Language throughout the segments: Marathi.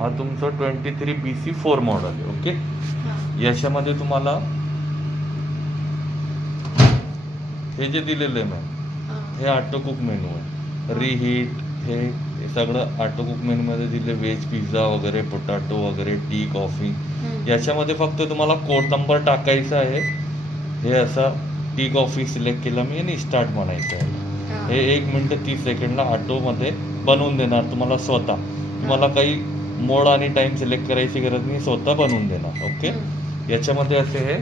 हा तुमचं 23 BC4 मॉडेल आहे. ओके, याच्यामध्ये तुम्हाला हे जे दिलेलं आहे मॅम, हे ऑटो कुक मेनू आहे. रिहीट हे सगळं ऑटो कुक मेनूमध्ये दिले. व्हेज पिझ्झा वगैरे, पोटॅटो वगैरे, टी, कॉफी. याच्यामध्ये फक्त तुम्हाला कोड नंबर टाकायचा आहे. हे असं टी कॉफी सिलेक्ट केलं मी आणि स्टार्ट म्हणायचं आहे. हे 1 मिनिट 30 सेकंडला ऑटोमध्ये बनवून देणार तुम्हाला स्वतः. तुम्हाला काही मोड आणि टाईम सिलेक्ट करायची गरज नाही, स्वतः बनवून देणार. ओके, याच्यामध्ये असे हे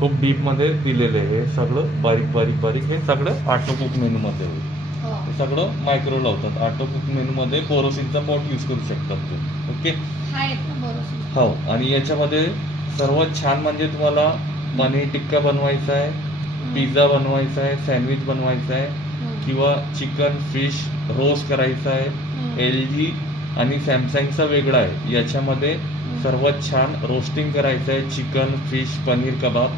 खूप डीपमध्ये दिलेलं आहे. हे सगळं बारीक बारीक बारीक हे सगळं ऑटो कुक मेनूमध्ये होईल. हे सगळं मायक्रो लावतात. ऑटो कुक मेनूमध्ये बोरोसिलचा पॉट यूज करू शकतात तुम्ही. ओके, हो. आणि याच्यामध्ये सर्वात छान म्हणजे तुम्हाला पनीर टिक्का बनवायचा आहे, पिझ्झा बनवायचा आहे, सँडविच बनवायचा आहे, किंवा चिकन फिश रोस्ट करायचा आहे. LG आणि सॅमसंगचा वेगळा आहे. याच्यामध्ये सर्वात छान रोस्टिंग करायचं आहे चिकन, फिश, पनीर, कबाब.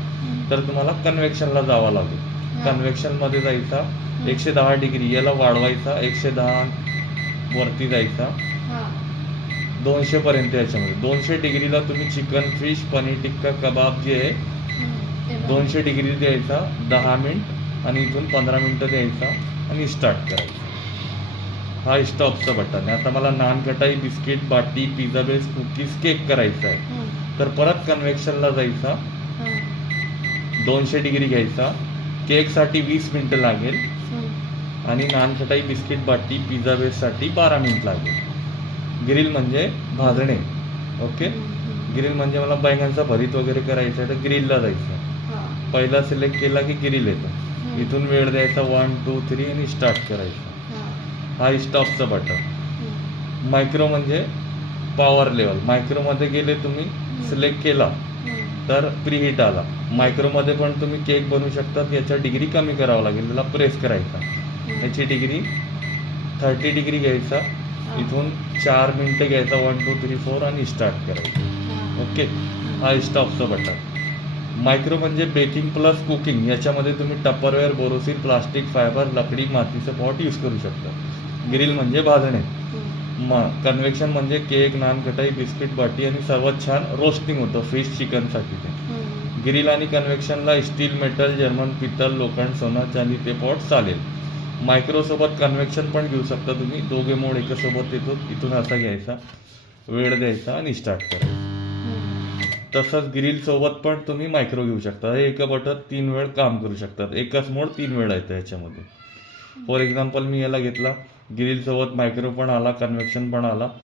तर तुम्हाला कन्व्हेक्शनला जावं लागेल. कन्व्हेक्शनमध्ये जायचा, 110 डिग्री याला वाढवायचा, 110 वरती जायचा, 200 पर्यंत. याच्यामध्ये 200 डिग्रीला तुम्ही चिकन, फिश, पनीर टिक्का, कबाब जे आहे 200 डिग्री द्यायचा, 10 मिनिट, आणि इथून 15 मिनिटं द्यायचा आणि स्टार्ट करायचं. हा स्टॉपचा बटन आहे. आता मला नान कटाई, बिस्किट, बाटी, पिझ्झा बेस, कुकीज, केक करायचा आहे. तर परत कन्व्हेक्शनला जायचा, 200 डिग्री घ्यायचा. केकसाठी 20 मिनिटं लागेल आणि नान कटाई, बिस्किट, बाटी, पिझ्झा बेससाठी 12 मिनिट लागेल. ग्रिल म्हणजे भाजणे. ओके, ग्रिल म्हणजे मला बैंगनचा भरीत वगैरे करायचं आहे तर ग्रिलला जायचं. पहिला सिलेक्ट केला की ग्रिल येतं. इथून वेळ द्यायचा 1, 2, 3 आणि स्टार्ट करायचं. हा स्टॉपचं बटन. मायक्रो म्हणजे पॉवर लेवल. मायक्रोमध्ये गेले तुम्ही, सिलेक्ट केला तर प्रीहीट आला. मायक्रोमध्ये पण तुम्ही केक बनवू शकतात. याच्या डिग्री कमी करावं लागेल, त्याला प्रेस करायचा. याची डिग्री 30 डिग्री घ्यायचा, इथून 4 मिनिटं घ्यायचा, 1, 2, 3, 4 आणि स्टार्ट करायचं. ओके, हा स्टॉपचं बटन. मायक्रो म्हणजे बेकिंग प्लस कुकिंग. याच्यामध्ये तुम्ही टपरवेअर, बोरोसिल, प्लास्टिक, फायबर, लकडी, मातीचं पॉट यूज करू शकता. ग्रिल म्हणजे भाजणे. कन्व्हेक्शन म्हणजे केक, नान कटाई, बिस्किट, बाटी आणि सर्वात छान रोस्टिंग होतं फिश, चिकनसाठी ते. ग्रिल आणि कन्व्हेक्शनला स्टील, मेटल, जर्मन, पितल, लोखंड, सोना, चांदी ते पॉट चालेल. मायक्रोसोबत कन्व्हेक्शन पण घेऊ शकता तुम्ही. दोघे मोड एकासोबत येतो. इथून असा घ्यायचा, वेळ द्यायचा आणि स्टार्ट करायचं. तसंच ग्रिल सोबत पण तुम्ही मायक्रो घेऊ शकता. हे एका बटन 3 वेळ काम करू शकतात. एकच मोड 3 वेळा येतं याच्यामध्ये. फॉर एक्झाम्पल मी याला घेतला, ग्रिल सोबत मायक्रो पण आला, कन्व्हेक्शन पण आला.